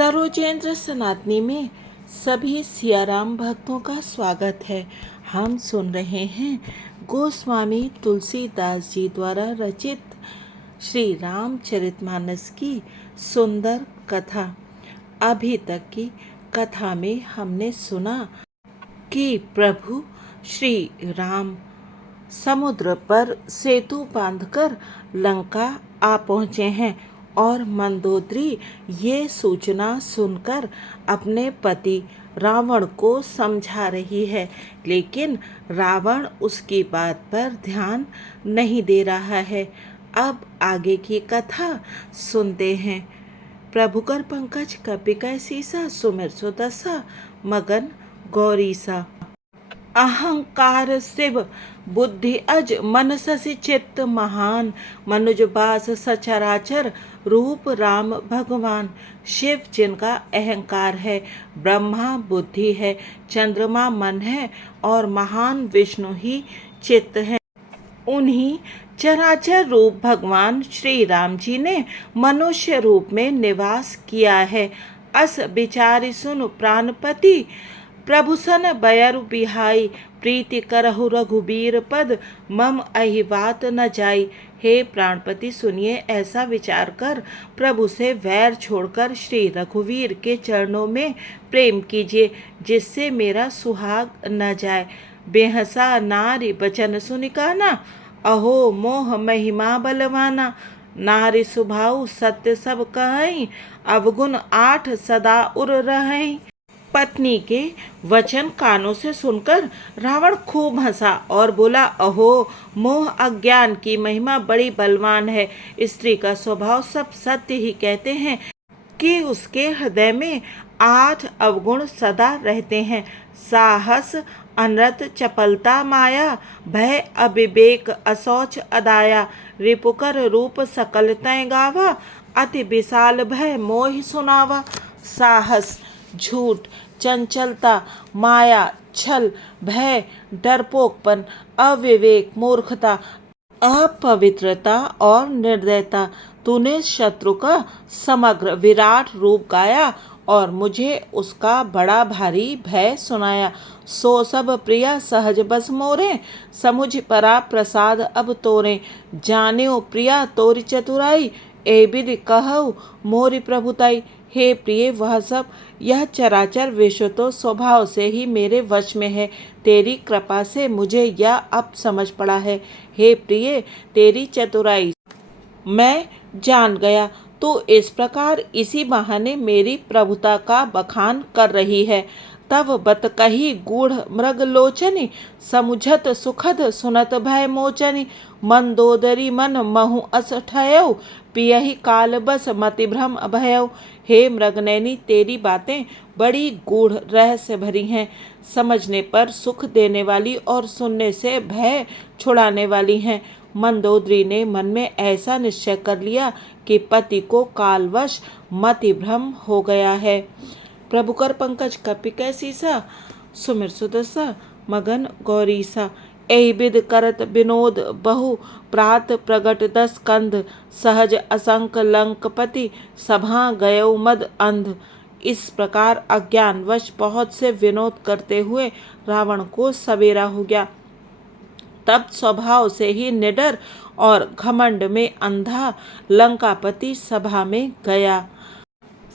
सरोजेंद्र सनातनी में सभी सियाराम भक्तों का स्वागत है। हम सुन रहे हैं गोस्वामी तुलसीदास जी द्वारा रचित श्री रामचरितमानस की सुंदर कथा। अभी तक की कथा में हमने सुना कि प्रभु श्री राम समुद्र पर सेतु बांधकर लंका आ पहुँचे हैं और मंदोदरी ये सूचना सुनकर अपने पति रावण को समझा रही है, लेकिन रावण उसकी बात पर ध्यान नहीं दे रहा है। अब आगे की कथा सुनते हैं। प्रभु कर पंकज कपिकै सीसा सुमिर सुदसा मगन गौरीसा। अहंकार शिव बुद्धि अज मन ससि चित्त महान, मनुज बास सचराचर रूप राम भगवान। शिव जिनका अहंकार है, ब्रह्मा बुद्धि है, चंद्रमा मन है और महान विष्णु ही चित्त है, उन्हीं चराचर रूप भगवान श्री राम जी ने मनुष्य रूप में निवास किया है। अस विचारि सुन प्राणपति प्रभु सन बयरु बिहाई, प्रीति करहु रघुबीर पद मम अहि बात न जाई। हे प्राणपति सुनिए, ऐसा विचार कर प्रभु से वैर छोड़कर श्री रघुवीर के चरणों में प्रेम कीजिए, जिससे मेरा सुहाग न जाए। बेहसा नारी बचन सुनिकाना, अहो मोह महिमा बलवाना। नारी सुभाऊ सत्य सब कहई, अवगुण 8 सदा उर रहई। पत्नी के वचन कानों से सुनकर रावण खूब हंसा और बोला, अहो मोह अज्ञान की महिमा बड़ी बलवान है। स्त्री का स्वभाव सब सत्य ही कहते हैं कि उसके हृदय में 8 अवगुण सदा रहते हैं। साहस, अनृत, चपलता, माया, भय, अविवेक, असौच, अदाया, रिपुकर रूप सकल तय गावा, अति विशाल भय मोहि सुनावा। साहस झूठ, चंचलता, माया, छल, भय, डरपोकपन, अविवेक, मूर्खता, अपवित्रता और निर्दयता। तूने शत्रु का समग्र विराट रूप गाया और मुझे उसका बड़ा भारी भय सुनाया। सो सब प्रिया सहज बस मोरे, समुझ परा प्रसाद अब तोरे। जान्यो प्रिया तोरी चतुराई, ए विधि कहऊ मोरी प्रभुताई। हे प्रिय, वह सब यह चराचर विश्व तो स्वभाव से ही मेरे वश में है। तेरी कृपा से मुझे यह अब समझ पड़ा है। हे प्रिय, तेरी चतुराई मैं जान गया। तो इस प्रकार इसी बहाने मेरी प्रभुता का बखान कर रही है। तब बत कही गूढ़ मृग लोचनी, समुझत सुखद सुनत भय मोचनी। मंदोदरी मन महु अस ठयऊ, पियहि काल बस मति भ्रम अभयऊ। हे मृगनैनी, तेरी बातें बड़ी गूढ़ रहस्य भरी हैं, समझने पर सुख देने वाली और सुनने से भय छुड़ाने वाली हैं। मंदोदरी ने मन में ऐसा निश्चय कर लिया कि पति को कालवश मति भ्रम हो गया है। प्रभु कर पंकज कपिकै सीसा सुमिर सुदसा मगन गौरीसा। एहि विध करत विनोद बहु, प्रात प्रगट 10 कंध, सहज असंक लंकपति सभा गयौ मद अंध। इस प्रकार अज्ञानवश बहुत से विनोद करते हुए रावण को सवेरा हो गया। तब स्वभाव से ही निडर और घमंड में अंधा लंकापति सभा में गया।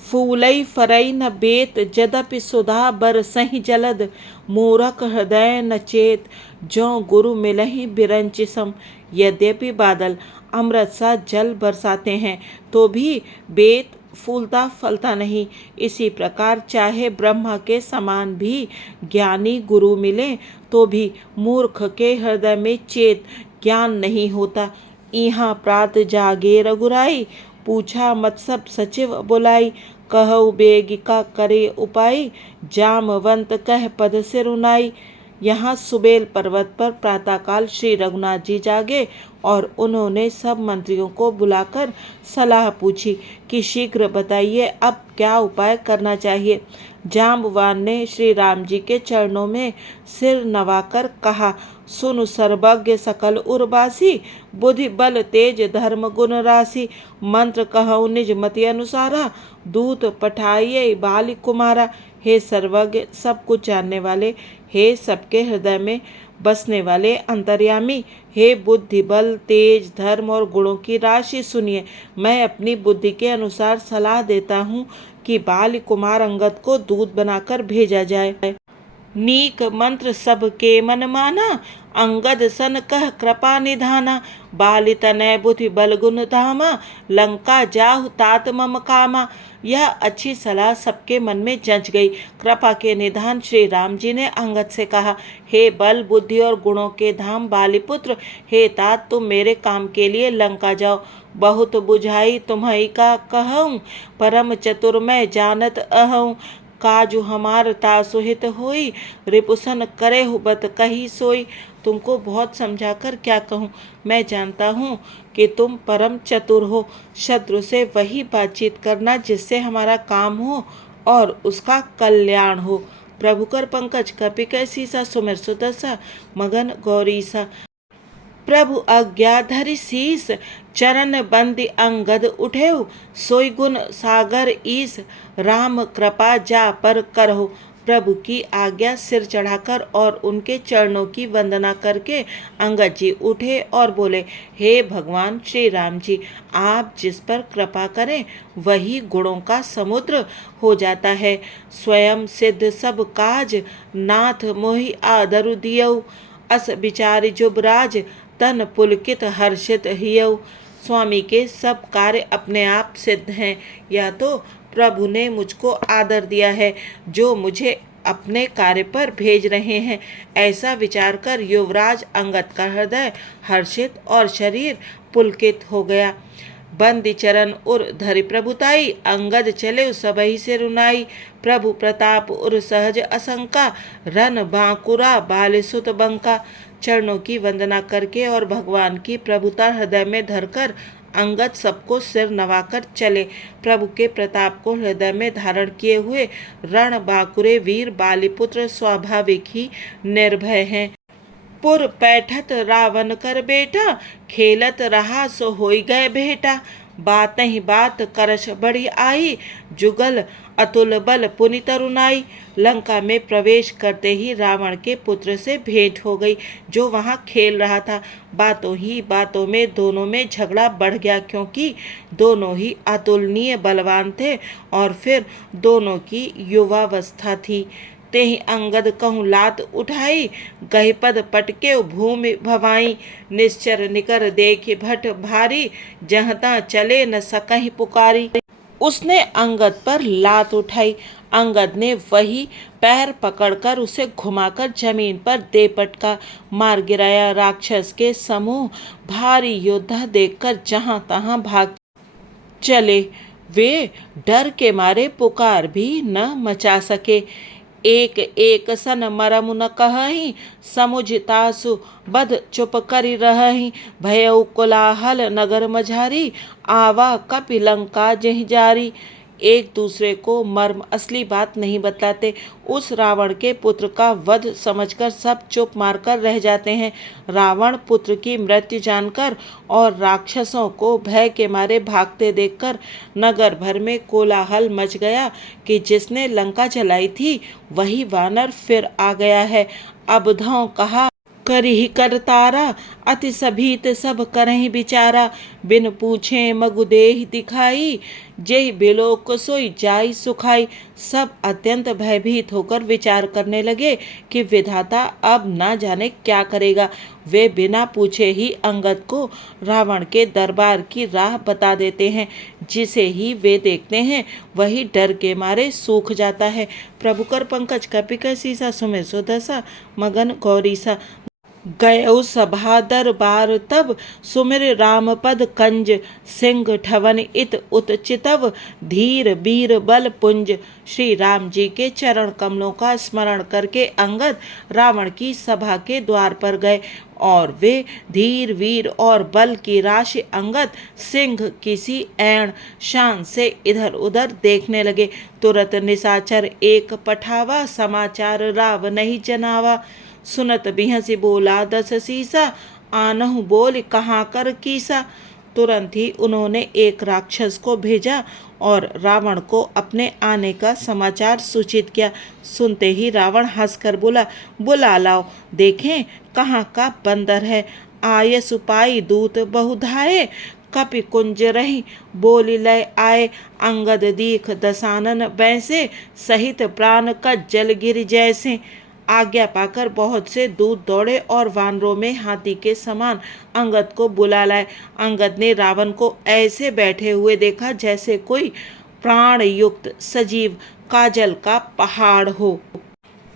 फूलई फरई न बेत, जदपि सुधा बरसहि जलद, मूरख हृदय न चेत, ज्यों गुरु मिलहि बिरंचि सम। यद्यपि बादल अमृत सा जल बरसाते हैं तो भी बेत फूलता फलता नहीं, इसी प्रकार चाहे ब्रह्मा के समान भी ज्ञानी गुरु मिले तो भी मूर्ख के हृदय में चेत ज्ञान नहीं होता। यहाँ प्रात जागे रघुराई, पूछा मत सब सचिव बुलाई। कहु बेगिका करे उपाय, जामवंत कह पद सिरुनाई। यहाँ सुबेल पर्वत पर प्रातःकाल श्री रघुनाथ जी जागे और उन्होंने सब मंत्रियों को बुलाकर सलाह पूछी कि शीघ्र बताइए अब क्या उपाय करना चाहिए। जाम्बवान ने श्री राम जी के चरणों में सिर नवाकर कहा, सुनु सर्वज्ञ सकल उर्वासी, बुद्धि बल तेज धर्म गुण राशि। मंत्र कहूँ निज मति अनुसारा, दूत पठाइए बाल कुमारा। हे सर्वज्ञ सब कुछ जानने वाले, हे सबके हृदय में बसने वाले अंतर्यामी, हे बुद्धि बल तेज धर्म और गुणों की राशि, सुनिए मैं अपनी बुद्धि के अनुसार सलाह देता हूँ कि बाल कुमार अंगद को दूत बनाकर भेजा जाए। नीक मंत्र सबके मन माना, अंगद सन कह कृपा निधाना। बाल तनय बुद्धि बल गुण धामा, लंका जाहु तात मम कामा। यह अच्छी सलाह सबके मन में जंच गई। कृपा के निधान श्री राम जी ने अंगद से कहा, हे बल बुद्धि और गुणों के धाम बालीपुत्र, हे तात तुम मेरे काम के लिए लंका जाओ। बहुत बुझाई तुम्हारी का कहूँ, परम चतुर मैं जानत अहूँ। काजु हमार तासुहित होई, रिपुसन करे हुबत कही सोई। तुमको बहुत समझाकर क्या कहूँ, मैं जानता हूँ कि तुम परम चतुर हो। शत्रु से वही बातचीत करना जिससे हमारा काम हो और उसका कल्याण हो। प्रभु कर पंकज कपि कैसी सा, सुमिर सुदसा मगन गौरीसा। प्रभु आज्ञा धरि शीस, चरण बंदी अंगद उठेऊ। सोई गुण सागर ईस, राम कृपा जा पर करहु। प्रभु की आज्ञा सिर चढ़ाकर और उनके चरणों की वंदना करके अंगद जी उठे और बोले, हे भगवान श्री राम जी, आप जिस पर कृपा करें वही गुणों का समुद्र हो जाता है। स्वयं सिद्ध सब काज, नाथ मोहि आदरु दियऊ। अस विचारि जुबराज, तन पुलकित हर्षित हियऊ। स्वामी के सब कार्य अपने आप सिद्ध हैं। यह तो प्रभु ने मुझको आदर दिया है जो मुझे अपने कार्य पर भेज रहे हैं। ऐसा विचार कर युवराज अंगद का हृदय हर्षित और शरीर पुलकित हो गया। बंदी चरण उर धरि प्रभुताई, अंगद चले सबही से रुनाई। प्रभु प्रताप उर सहज असंका, रन बांकुरा बालिसुत बंका। चरणों की वंदना करके और भगवान की प्रभुता हृदय में धरकर अंगद सबको सिर नवाकर चले। प्रभु के प्रताप को हृदय में धारण किए हुए रण बांकुरे वीर बालीपुत्र स्वाभाविक ही निर्भय हैं। पुर पैठत रावण कर बेटा, खेलत रहा सो होई गए भेटा। बात ही बात करश बढ़ी आई, जुगल अतुल बल पुनि तरुणाई। लंका में प्रवेश करते ही रावण के पुत्र से भेंट हो गई जो वहां खेल रहा था। बातों ही बातों में दोनों में झगड़ा बढ़ गया, क्योंकि दोनों ही अतुलनीय बलवान थे और फिर दोनों की युवावस्था थी। ते ही अंगद कहूँ लात उठाई, गहिपद पटके भूमि भवाई। निश्चर निकर देख भट भारी, जहता चले न सकहि पुकारी। उसने अंगद पर लात उठाई। अंगद ने वही पैर पकड़कर उसे घुमाकर जमीन पर दे पटका, मार गिराया। राक्षस के समूह भारी योद्धा देखकर जहां तहां भाग चले। वे डर के मारे पुकार भी न मचा सके। एक एक सन मरमु न कहहीं, समुझ तासु बध चुप करि रहहीं। भयउ कोलाहल नगर मझारी, आवा कपि लंका जेहि जारी। एक दूसरे को मर्म असली बात नहीं बतलाते। उस रावण के पुत्र का वध समझकर सब चुप मारकर रह जाते हैं। रावण पुत्र की मृत्यु जानकर और राक्षसों को भय के मारे भागते देखकर नगर भर में कोलाहल मच गया कि जिसने लंका जलाई थी वही वानर फिर आ गया है। अबधों कहा करिहि करतारा, अति सभीत सब करहि बिचारा। बिन पूछे मगुदेह दिखाई, जेहि बिलोक सोई जाई सुखाई। सब अत्यंत भयभीत होकर विचार करने लगे कि विधाता अब ना जाने क्या करेगा। वे बिना पूछे ही अंगद को रावण के दरबार की राह बता देते हैं। जिसे ही वे देखते हैं वही डर के मारे सूख जाता है। प्रभु कर पंकज कपि कैसीसा, सुमिर सुदसा मगन गौरीसा। गयउ सभा दरबार तब, सुमिर राम पद कंज। सिंह ठवन इत उत चितव, धीर बीर बल पुंज। श्री राम जी के चरण कमलों का स्मरण करके अंगद रावण की सभा के द्वार पर गए और वे धीर वीर और बल की राशि अंगद सिंह किसी ऐण शान से इधर उधर देखने लगे। तुरत निशाचर एक पठावा, समाचार राव नहीं जनावा। सुनत बिहसी बोला 10 सीसा, आनहु बोल कहाँ कर कीसा। तुरंत ही उन्होंने एक राक्षस को भेजा और रावण को अपने आने का समाचार सूचित किया। सुनते ही रावण हंसकर बोला, बुला लाओ, देखें कहाँ का बंदर है। आये सुपाई दूत बहुधाये, कपि कुंज रही बोली लय आए। अंगद दीख दसानन बैसे, सहित प्राण का जल गिर जैसे। आज्ञा पाकर बहुत से दूत दौड़े और वानरों में हाथी के समान अंगद को बुला लाए। अंगद ने रावण को ऐसे बैठे हुए देखा जैसे कोई प्राण युक्त सजीव काजल का पहाड़ हो।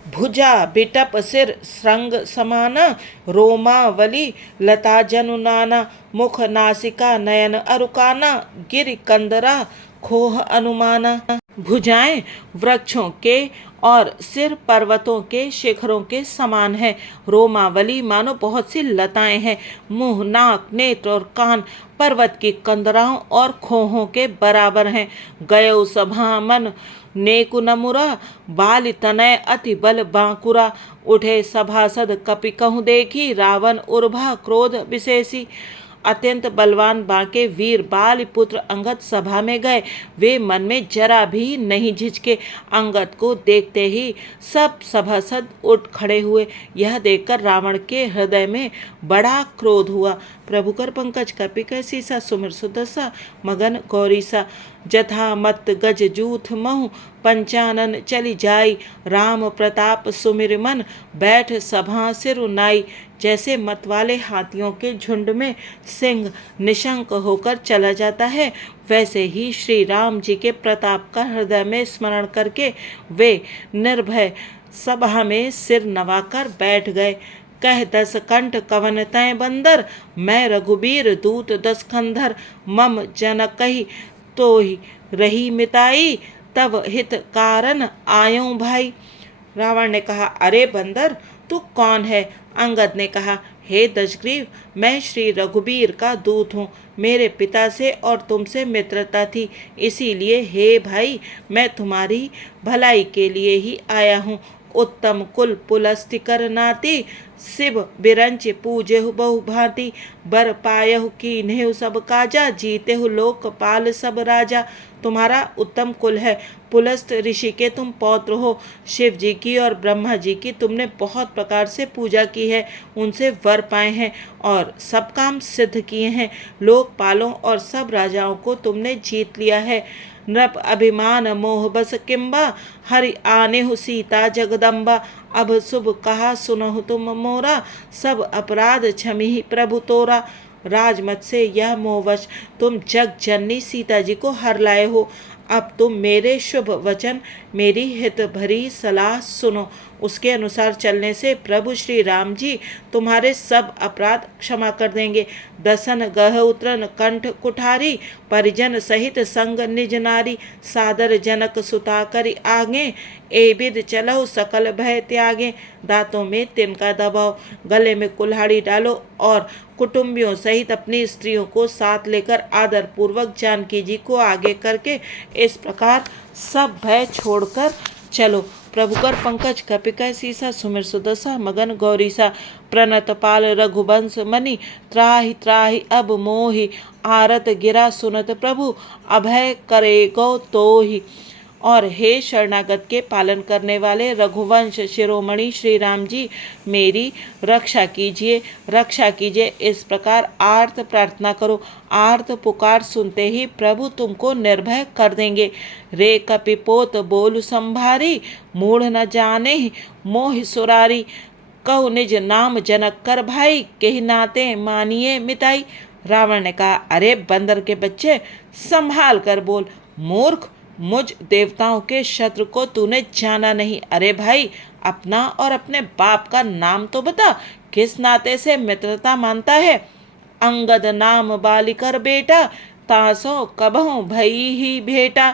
भुजा बिटप सिर श्रृंग समाना, रोमावली लता जनुनाना। मुख नासिका नयन अरुकाना, गिरि कंदरा खोह अनुमाना। भुजाएं वृक्षों के और सिर पर्वतों के शिखरों के समान है। रोमावली मानो बहुत सी लताएं हैं। मुंह, नाक, नेत्र और कान पर्वत की कंदराओं और खोहों के बराबर हैं। गयो सभा मन नेकु नमुरा, बाल तनय अति बल बांकुरा। उठे सभासद कपि कहूँ देखी, रावण उर्भा क्रोध विशेषी। अत्यंत बलवान बांके वीर बाल पुत्र अंगद सभा में गए। वे मन में जरा भी नहीं झिझके। अंगद को देखते ही सब सभासद उठ खड़े हुए। यह देखकर रावण के हृदय में बड़ा क्रोध हुआ। प्रभु कर पंकज कपि कह सीसा, सुमिर सुदसा मगन गौरीसा। जथा मत गज जूथ महु, पंचानन चली जाई। राम प्रताप सुमिर मन, बैठ सभा सिर नाई। जैसे मतवाले हाथियों के झुंड में सिंह निशंक होकर चला जाता है, वैसे ही श्री राम जी के प्रताप का हृदय में स्मरण करके वे निर्भय सभा में सिर नवाकर बैठ गए। कह 10 कंठ कवन तय बंदर, मैं रघुबीर दूत 10 खंधर। मम जनकहि तो ही रही मिताई, तब हित कारण आयों भाई। रावण ने कहा, अरे बंदर तू कौन है? अंगद ने कहा, हे दशग्रीव, मैं श्री रघुबीर का दूत हूँ। मेरे पिता से और तुमसे मित्रता थी, इसीलिए हे भाई मैं तुम्हारी भलाई के लिए ही आया हूँ। उत्तम कुल पुलस्ति कर नाती, शिव बिरंच पूजेहु बहु भांति। बर पायहु कीन्हेहु सब काजा, जीतेहु लोकपाल सब राजा। तुम्हारा उत्तम कुल है, पुलस्त ऋषि के तुम पौत्र हो। शिव जी की और ब्रह्मा जी की तुमने बहुत प्रकार से पूजा की है, उनसे वर पाए हैं और सब काम सिद्ध किए हैं। लोकपालों और सब राजाओं को तुमने जीत लिया है। नृप अभिमान मोह बस किम्बा, हरि आनेहु सीता जगदम्बा। अब शुभ कहा सुनहु तुम मोरा, सब अपराध क्षमी प्रभु तोरा। राजमत से यह मोहवश तुम जग जननी सीता जी को हर लाए हो। अब तुम मेरे शुभ वचन, मेरी हित भरी सलाह सुनो। उसके अनुसार चलने से प्रभु श्री राम जी तुम्हारे सब अपराध क्षमा कर देंगे। दसन गह उतरन कंठ कुठारी, परिजन सहित संग निज नारी। सादर जनक सुता करि आगे, एबिद चलो सकल भय त्यागे। दांतों में तिनका दबाओ, गले में कुल्हाड़ी डालो और कुटुंबियों सहित अपनी स्त्रियों को साथ लेकर आदर पूर्वक जानकी जी को आगे करके इस प्रकार सब भय छोड़कर चलो। प्रभुकर पंकज कपिकय सीसा, सुमिर सुदसा मगन गौरीसा। प्रणत पाल रघुवंश मणि, त्राहि त्राहि अब मोहि। आरत गिरा सुनत प्रभु, अभय करे गो तोहि। और हे शरणागत के पालन करने वाले रघुवंश शिरोमणि श्री राम जी, मेरी रक्षा कीजिए, रक्षा कीजिए। इस प्रकार आर्त प्रार्थना करो। आर्त पुकार सुनते ही प्रभु तुमको निर्भय कर देंगे। रे कपिपोत बोल संभारी, मूढ़ न जाने मोहि सुरारी। कहु निज नाम जनक कर भाई, केहि नाते मानिए मिताई। रावण ने कहा, अरे बंदर के बच्चे, संभाल कर बोल। मूर्ख, मुझ देवताओं के शत्रु को तूने जाना नहीं। अरे भाई, अपना और अपने बाप का नाम तो बता, किस नाते से मित्रता मानता है? अंगद नाम बालिकर बेटा, तासो कबहु भई ही भेटा।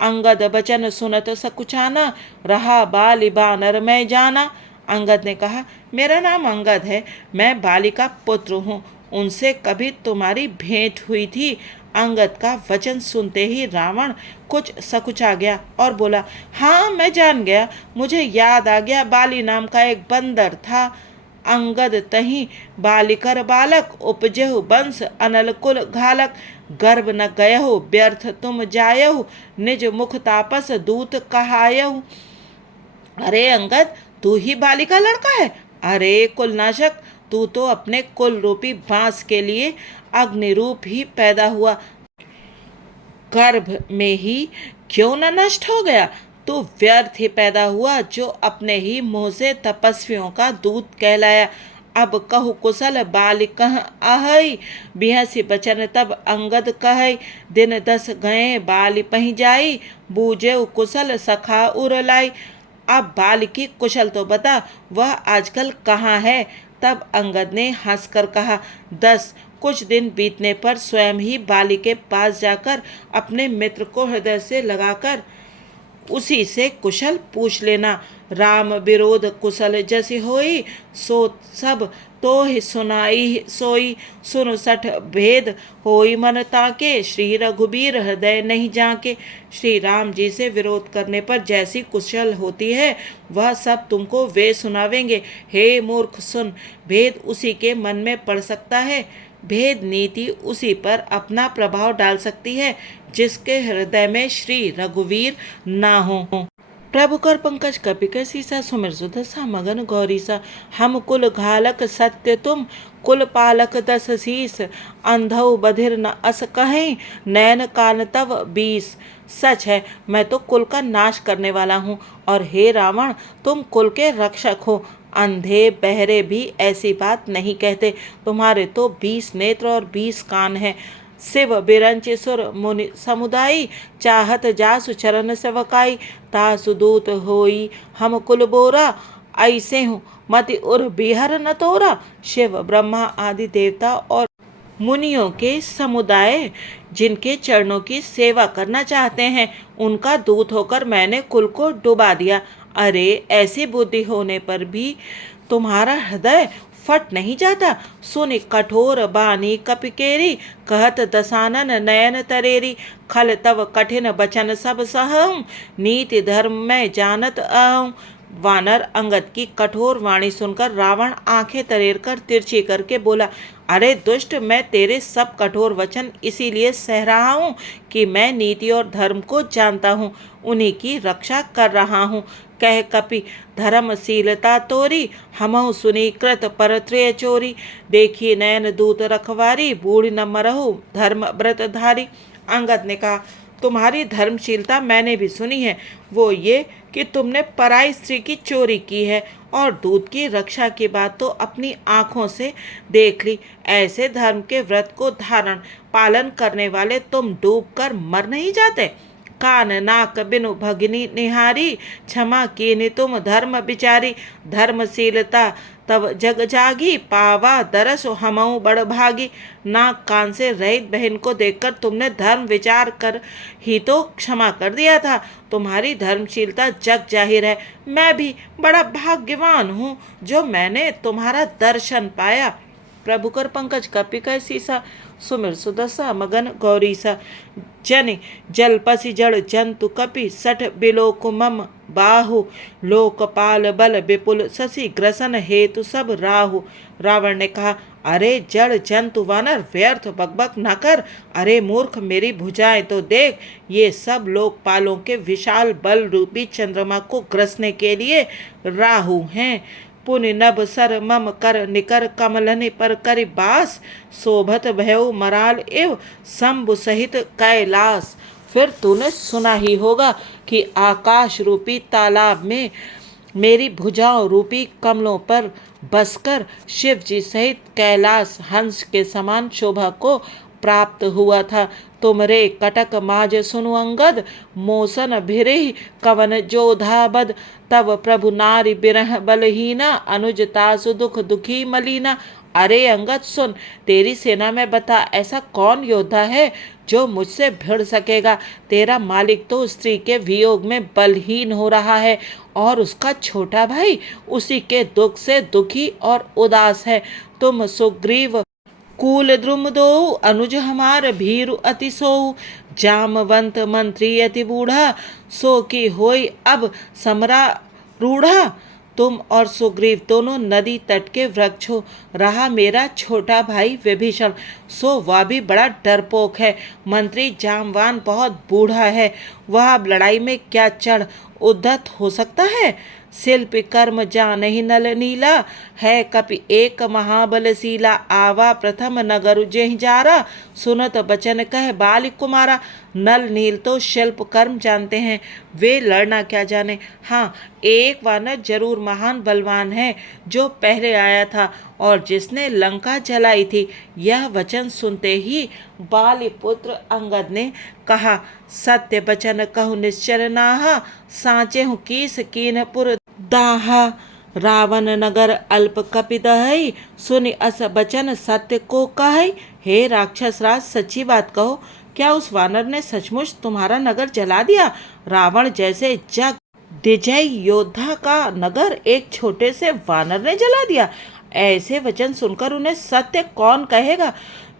अंगद बचन सुनत सकुचाना, रहा बाली बानर मैं जाना। अंगद ने कहा, मेरा नाम अंगद है, मैं बाली का पुत्र हूँ। उनसे कभी तुम्हारी भेंट हुई थी। अंगद का वचन सुनते ही रावण कुछ सकुचा गया और बोला, हाँ मैं जान गया, मुझे याद आ गया, बाली नाम का एक बंदर था। अंगद तही बालिकर बालक, उपजहु वंश अनल कुल घालक। गर्भ न गयहु व्यर्थ तुम जायहु, निज मुख तापस दूत कहायहु। अरे अंगद, तू ही बाली का लड़का है? अरे कुलनाशक, तू तो अपने कुल रूपी बांस के लिए अग्नि रूप ही पैदा हुआ, गर्भ में ही क्यों न नष्ट हो गया? तू व्यर्थ ही पैदा हुआ, जो अपने ही मुंह से तपस्वियों का दूत कहलाया। अब कहु कुशल बाल कह आहई, बिहसी बचन तब अंगद कहई। दिन 10 गए बाल पही जाई, बूझे कुशल सखा उर लाई। अब बाल की कुशल तो बता, वह आजकल कहाँ है? तब अंगद ने हंसकर कहा, 10। कुछ दिन बीतने पर स्वयं ही बाली के पास जाकर अपने मित्र को हृदय से लगाकर उसी से कुशल पूछ लेना। राम विरोध कुशल जैसी होई, सो सब तो ही सुनाई सोई। सुन सठ भेद होई मन ताके, श्री रघुबीर हृदय नहीं जाके। श्री राम जी से विरोध करने पर जैसी कुशल होती है, वह सब तुमको वे सुनावेंगे। हे मूर्ख सुन, भेद उसी के मन में पड़ सकता है, भेद नीति उसी पर अपना प्रभाव डाल सकती है जिसके हृदय में श्री रघुवीर ना हो। प्रभु कर पंकज कपि कर सीसा, सुमिर सुदशा मगन गौरीसा। हम कुल घालक सत्य तुम, कुल पालक 10 शीस। अंधौ बधिर न अस कहें, नैन कान तव 20। सच है, मैं तो कुल का नाश करने वाला हूँ, और हे रावण, तुम कुल के रक्षक हो। अंधे बहरे भी ऐसी बात नहीं कहते। तुम्हारे तो 20 नेत्र और 20 कान हैं। शिव बिरंच सुर मुनि समुदायी, चाहत जासु चरण सेवकाई। तासु दूत होई हम कुल बोरा, ऐसे हूँ मति उर बिहर न तोरा। शिव ब्रह्मा आदि देवता और मुनियों के समुदाय जिनके चरणों की सेवा करना चाहते हैं, उनका दूत होकर मैंने कुल को डुबा दिया। अरे ऐसी बुद्धि होने पर भी तुम्हारा हृदय फट नहीं जाता? सुनि कठोर बानी कपिकेरी, कहत दसानन नयन तरेरी। खल तव कठिन बचन सब सहम, नीति धर्म में जानत आहूं। वानर अंगद की कठोर वाणी सुनकर रावण आंखें तरेर कर तिरछी करके बोला, अरे दुष्ट, मैं तेरे सब कठोर वचन इसीलिए सह रहा हूँ कि मैं नीति और धर्म को जानता हूँ, उन्हीं की रक्षा कर रहा हूँ। कह कपि धर्मशीलता तोरी, हमहु सुनी कृत परत्रय चोरी। देखी नयन दूत रखवारी, बूढ़ न मरहु धर्म व्रतधारी। अंगद ने कहा, तुम्हारी धर्मशीलता मैंने भी सुनी है, वो ये कि तुमने पराई स्त्री की चोरी की है, और दूत की रक्षा की बात तो अपनी आंखों से देख ली। ऐसे धर्म के व्रत को धारण पालन करने वाले तुम डूब कर मर नहीं जाते? कान नाक बिनु भगिनी निहारी, क्षमा कीनि तुम धर्म बिचारी। धर्मशीलता तब जग जागी, पावा दरस हमऊ बड़ भागी। नाक कान से रहित बहन को देखकर तुमने धर्म विचार कर ही तो क्षमा कर दिया था। तुम्हारी धर्मशीलता जग जाहिर है। मैं भी बड़ा भाग्यवान हूँ जो मैंने तुम्हारा दर्शन पाया। प्रभु कर पंकज कपि कर सीसा, सुमिर सुदशा मगन गौरीसा। जन जलपसी जड़ जंतु कपि, सठ बिलोक मम बाहु। लोकपाल बल विपुल शशि, ग्रसन हेतु सब राहु। रावण ने कहा, अरे जड़ जंतु वानर, व्यर्थ बकबक न कर। अरे मूर्ख, मेरी भुजाएं तो देख, ये सब लोकपालों के विशाल बल रूपी चंद्रमा को ग्रसने के लिए राहु हैं। पुनि नभ सर मम कर निकर, कमलनि पर करि बास। शोभत भयउ मराल एव, शंभु सहित कैलास। फिर तूने सुना ही होगा कि आकाश रूपी तालाब में मेरी भुजाओं रूपी कमलों पर बसकर शिव जी सहित कैलास हंस के समान शोभा को प्राप्त हुआ था। तुमरे कटक माज सुनु अंगद, मोसन भिरहि कवन जोधा बद। तब प्रभु नारी बिरह बलहीना, अनुज तासु दुख दुखी मलीना। अरे अंगद सुन, तेरी सेना में बता ऐसा कौन योद्धा है जो मुझसे भिड़ सकेगा? तेरा मालिक तो स्त्री के वियोग में बलहीन हो रहा है, और उसका छोटा भाई उसी के दुख से दुखी और उदास है। तुम सुग्रीव कूल द्रुम दो अनुज हमार भीरु अति सो, जामवंत मंत्री अति बूढ़ा, सो की होई अब समरा रूढ़ा। तुम और सुग्रीव दोनों नदी तट के वृक्ष हो, रहा मेरा छोटा भाई विभीषण, सो वह भी बड़ा डरपोक है। मंत्री जामवान बहुत बूढ़ा है, वह अब लड़ाई में क्या चढ़ उद्धत हो सकता है। शिल्प कर्म जानहि नल नीला, है कपि एक महाबलशीला। आवा प्रथम नगर जेहि जारा, सुनत बचन कह बाल कुमारा। नल नील तो शिल्प कर्म जानते हैं, वे लड़ना क्या जाने। हाँ, एक वानर जरूर महान बलवान है जो पहले आया था और जिसने लंका जलाई थी। यह वचन सुनते ही बालीपुत्र अंगद ने कहा, सत्य बचन कहु निश्चर नाहा, साँचे हूँ कीस कीनपुर दाहा। रावण नगर अल्प कपि दहई, सुनि अस बचन सत्य को कहई। हे राक्षस राज, सच्ची बात कहो, क्या उस वानर ने सचमुच तुम्हारा नगर जला दिया? रावण जैसे जग दिग्विजय योद्धा का नगर एक छोटे से वानर ने जला दिया? ऐसे वचन सुनकर उन्हें सत्य कौन कहेगा।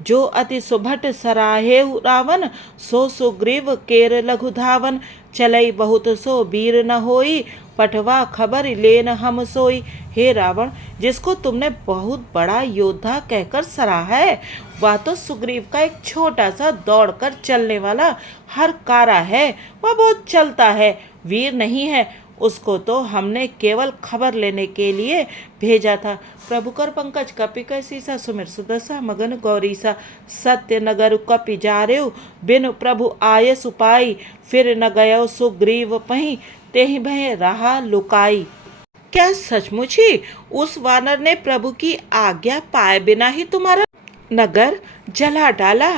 जो अति सुभट सराहेहु रावण, सो सुग्रीव केर लघु धावन। चलई बहुत सो वीर न होई, पठवा खबर लेन हम सोई। हे रावण, जिसको तुमने बहुत बड़ा योद्धा कहकर सराहा है, वह तो सुग्रीव का एक छोटा सा दौड़कर चलने वाला हरकारा है। वह बहुत चलता है, वीर नहीं है। उसको तो हमने केवल खबर लेने के लिए भेजा था। प्रभु कर पंकज कपि कै सीसा, सुमिर सुदशा मगन गौरीसा। सत्य नगर कपि जारेउ, बिन प्रभु आय सुपाई। फिर न गयो सुग्रीव पहीं, तेहि भय रहा लुकाई। क्या सचमुच ही उस वानर ने प्रभु की आज्ञा पाए बिना ही तुम्हारा नगर जला डाला?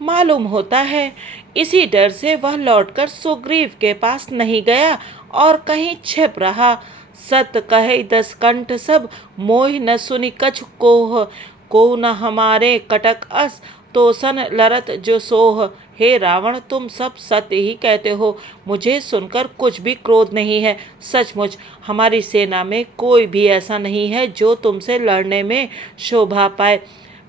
मालूम होता है इसी डर से वह लौटकर सुग्रीव के पास नहीं गया और कहीं छिप रहा। सत कहे दस कंठ सब, मोहि न सुनि कछु कोह। को न हमारे कटक अस, तोसन लरत जो सोह। हे रावण, तुम सब सत्य ही कहते हो, मुझे सुनकर कुछ भी क्रोध नहीं है। सचमुच हमारी सेना में कोई भी ऐसा नहीं है जो तुमसे लड़ने में शोभा पाए।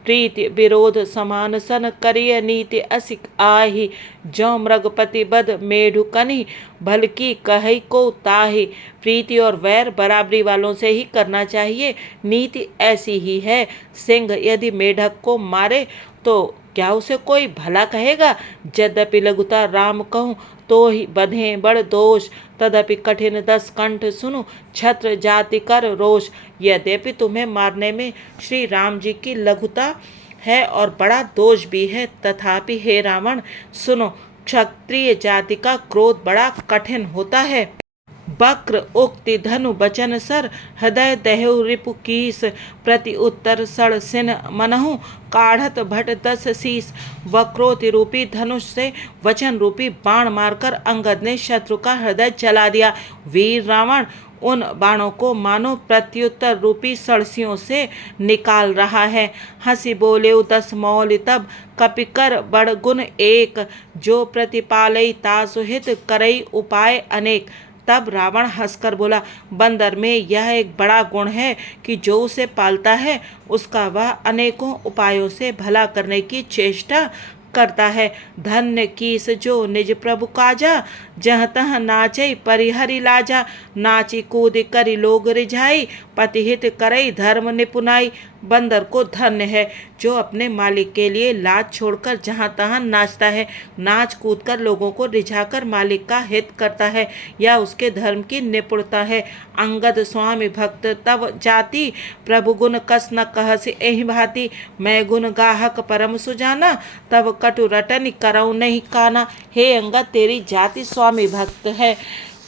प्रीति विरोध समान सन, करिय नीति असिक आही। जौ मृगपति बद मेढु कनि, भलकी कही को ताही। प्रीति और वैर बराबरी वालों से ही करना चाहिए। नीति ऐसी ही है, सिंह यदि मेढक को मारे तो क्या उसे कोई भला कहेगा? यद्यपि लघुता राम कहूँ, तो ही बधे बड़ दोष। तदपि कठिन दस कंठ सुनु, छत्र जाति कर रोष। यद्यपि तुम्हें मारने में श्री राम जी की लघुता है और बड़ा दोष भी है, तथापि हे रावण सुनो, क्षत्रिय जाति का क्रोध बड़ा कठिन होता है। वक्र उक्ति धनु बचन सर, हृदय दहु रिपु कीस। प्रति उत्तर सड़ सिन मनहु, काढ़त भट दस शीस। वक्रोति रूपी धनुष से वचन रूपी बाण मारकर अंगद ने शत्रु का हृदय जला दिया। वीर रावण उन बाणों को मानो प्रत्युत्तर रूपी सड़सियों से निकाल रहा है। हंसी बोले दस मौल तब, कपिकर बड़ गुण एक। जो प्रतिपालई तासुहित, करई उपाय अनेक। तब रावण हंसकर बोला, बंदर में यह एक बड़ा गुण है कि जो उसे पालता है उसका वह अनेकों उपायों से भला करने की चेष्टा करता है। धन्य कीस जो निज प्रभु काजा, जह तह नाचई परिहरि लाजा। नाची कूद करी लोग रिझाई, पतिहित करई धर्म निपुनाई। बंदर को धन्य है जो अपने मालिक के लिए लाज छोड़कर जहाँ तहाँ नाचता है। नाच कूद कर लोगों को रिझाकर मालिक का हित करता है, या उसके धर्म की निपुणता है। अंगद स्वामी भक्त तव जाति, प्रभु गुण कस न कहसि एहि भांति। मैं गुण गाहक परम सुजाना, तब कटु रटन करऊँ नहीं काना। हे अंगद, तेरी जाति स्वामी भक्त है,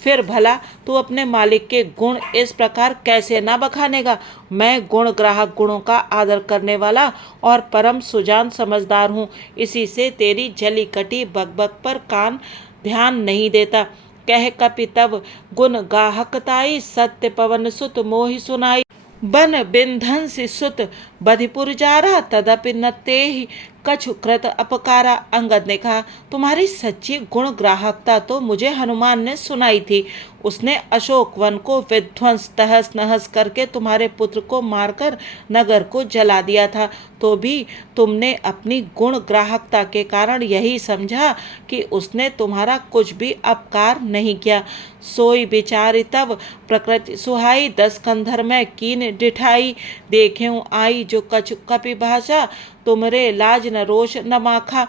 फिर भला तू अपने मालिक के गुण इस प्रकार कैसे ना बखानेगा। मैं गुण ग्राहक, गुणों का आदर करने वाला और परम सुजान समझदार हूँ। इसी से तेरी जली कटी बकबक पर कान ध्यान नहीं देता। कह कपि तब गुण गाहकताई, सत्य पवन सुत मोहि सुनाई। बन बिंधंसि सुत बधिपुर जारा, तदपि न तेहि कछु कृत अपकारा। अंगद ने कहा, तुम्हारी सच्ची गुण ग्राहकता तो मुझे हनुमान ने सुनाई थी। उसने अशोक वन को विध्वंस तहस नहस करके तुम्हारे पुत्र को मारकर नगर को जला दिया था, तो भी तुमने अपनी गुण ग्राहकता के कारण यही समझा कि उसने तुम्हारा कुछ भी अपकार नहीं किया। सोई बिचारी तब प्रकृति सुहाई, 10 कंधर में कीन डिठाई। देखें आई जो कछु कपि भाषा, तुमरे लाज न रोष न माखा।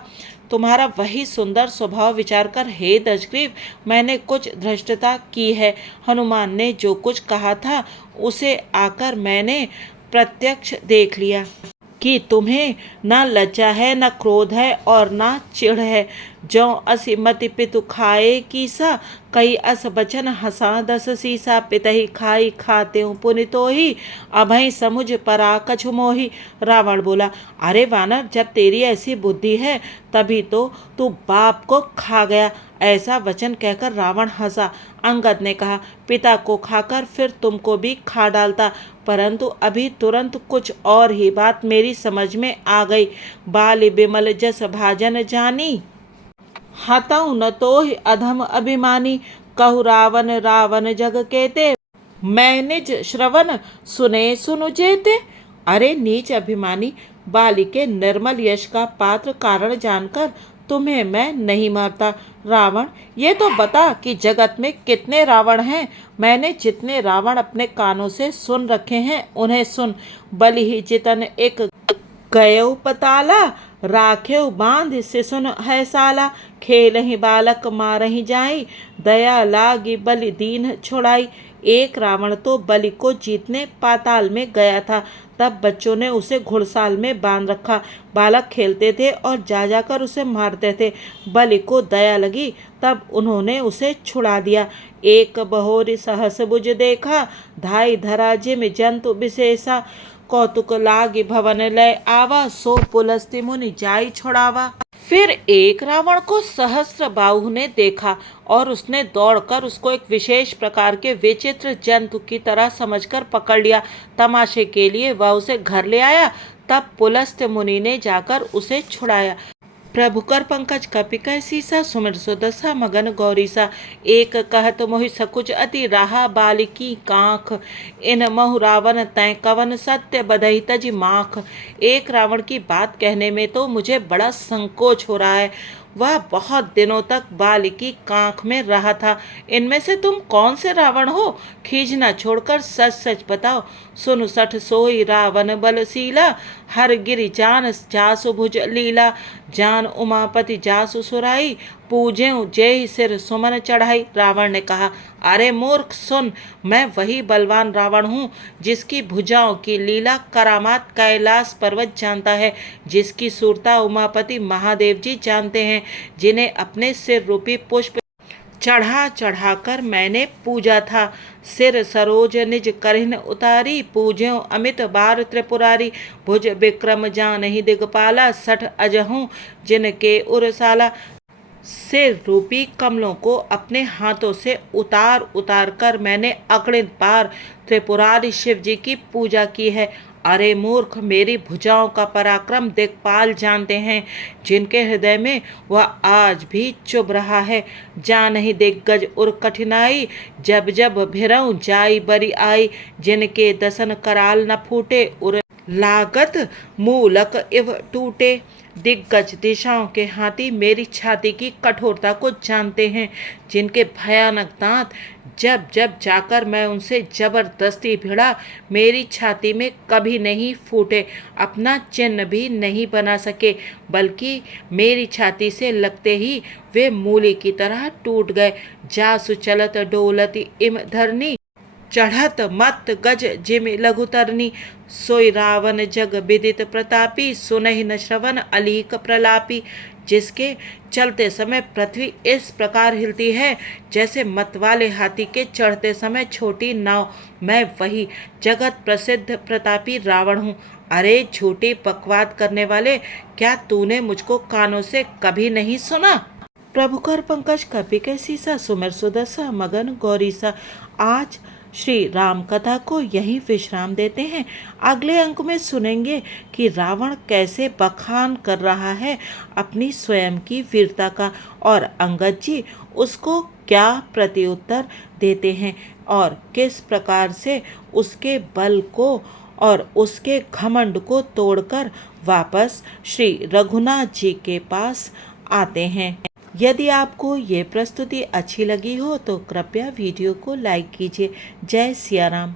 तुम्हारा वही सुंदर स्वभाव विचार कर हे दशग्रीव, मैंने कुछ धृष्टता की है। हनुमान ने जो कुछ कहा था उसे आकर मैंने प्रत्यक्ष देख लिया कि तुम्हें न लज्जा है, न क्रोध है और न चिढ़ है। जो असि मति पितु खाए कीसा, कई अस बचन हंसा 10 सीसा। पितहि खाई खाते पुनितो ही, अभय समुझ परा कछु मोही। रावण बोला, अरे वानर, जब तेरी ऐसी बुद्धि है तभी तो तू बाप को खा गया। ऐसा वचन कहकर रावण हंसा। अंगद ने कहा, पिता को खाकर फिर तुमको भी खा डालता, परंतु अभी तुरंत कुछ और ही बात मेरी समझ में आ गई। बाल बिमल जस भाजन जानी, हतऊ न तो अधम अभिमानी। कहु रावण रावण जग केते, मैं निज श्रवण सुने सुनु जेते। अरे नीच अभिमानी, बाली के निर्मल यश का पात्र कारण जानकर तुम्हें मैं नहीं मारता। रावण, ये तो बता कि जगत में कितने रावण हैं। मैंने जितने रावण अपने कानों से सुन रखे हैं उन्हें सुन। बलि ही जितन एक गयो पताला, राखेव बांध से सुन है साला। खेल ही बालक मारही जाई, दया लागी बलि दीन छुड़ाई। एक रावण तो बलि को जीतने पाताल में गया था, तब बच्चों ने उसे घुड़साल में बांध रखा। बालक खेलते थे और जा जाकर उसे मारते थे। बलि को दया लगी, तब उन्होंने उसे छुड़ा दिया। एक बहोरी सहस बुझ देखा, धाई धरा जिम जंतु विशेषा। कौतुक लागी भवन लय आवा, सो पुलस्त्य मुनि जाई छुड़ावा। फिर एक रावण को सहस्त्र बाहु ने देखा और उसने दौड़कर उसको एक विशेष प्रकार के विचित्र जंतु की तरह समझकर पकड़ लिया। तमाशे के लिए वह उसे घर ले आया। तब पुलस्त्य मुनि ने जाकर उसे छुड़ाया। प्रभु कर पंकज कपि कह सीसा, सुमिर सुदशा मगन गौरीसा। एक कहत मोहि सकुच अति, राहा बालिकी कांख। इन महु रावण तय कवन, सत्य बधई तजि माख। एक रावण की बात कहने में तो मुझे बड़ा संकोच हो रहा है। वह बहुत दिनों तक बालिकी कांख में रहा था। इनमें से तुम कौन से रावण हो? खींचना छोड़कर सच सच बताओ। सुनु सठ सोई रावण बलशीला, हर गिरि जान जासु भुज लीला। जान उमापति जासु सुराई, पूज्यों जय सिर सुमन चढ़ाई। रावण ने कहा, अरे मूर्ख सुन, मैं वही बलवान रावण हूँ जिसकी भुजाओं की लीला करामात कैलाश पर्वत जानता है, जिसकी सूरता उमापति महादेव जी जानते हैं, जिन्हें अपने सिर रूपी पुष्प चढ़ा चढ़ाकर मैंने पूजा था। सिर सरोज निज करहिन उतारी, पूज्यों अमित बार त्रिपुरारी। भुज विक्रम जानहि दिगपाला, सठ अजहूँ जिनके उरसाला। सिर रूपी कमलों को अपने हाथों से उतार उतार कर मैंने अगणित बार त्रिपुरारी शिव जी की पूजा की है। अरे मूर्ख, मेरी भुजाओं का पराक्रम दिक्पाल जानते हैं, जिनके हृदय में वह आज भी चुभ रहा है। जानहि दिग्गज उर कठिनाई, जब जब भिरऊं जाई बरी आई। जिनके दसन कराल न फूटे, उर लागत मूलक इव टूटे। दिग्गज दिशाओं के हाथी मेरी छाती की कठोरता को जानते हैं, जिनके भयानक दांत जब जब जाकर मैं उनसे जबरदस्ती भिड़ा, मेरी छाती में कभी नहीं फूटे, अपना चिन्ह भी नहीं बना सके, बल्कि मेरी छाती से लगते ही वे मूली की तरह टूट गए। जासु चलत डोलती इम धरनी, चढ़त मत गज जिम लघुतरनी। सोई रावण जग विदित प्रतापी, सुनहि न श्रवण अलीक प्रलापी। जिसके चलते समय पृथ्वी इस प्रकार हिलती है जैसे मतवाले हाथी के चढ़ते समय छोटी नाव, मैं वही जगत प्रसिद्ध प्रतापी रावण हूँ। अरे झूठी बकवाद करने वाले, क्या तूने मुझको कानों से कभी नहीं सुना? प्रभु कर पंकज कपि कह सीसा, सुमिर सुदशा मगन गौरीसा। आज श्री राम कथा को यहीं विश्राम देते हैं। अगले अंक में सुनेंगे कि रावण कैसे बखान कर रहा है अपनी स्वयं की वीरता का और अंगद जी उसको क्या प्रत्युत्तर देते हैं और किस प्रकार से उसके बल को और उसके घमंड को तोड़कर वापस श्री रघुनाथ जी के पास आते हैं। यदि आपको ये प्रस्तुति अच्छी लगी हो तो कृपया वीडियो को लाइक कीजिए। जय सिया राम।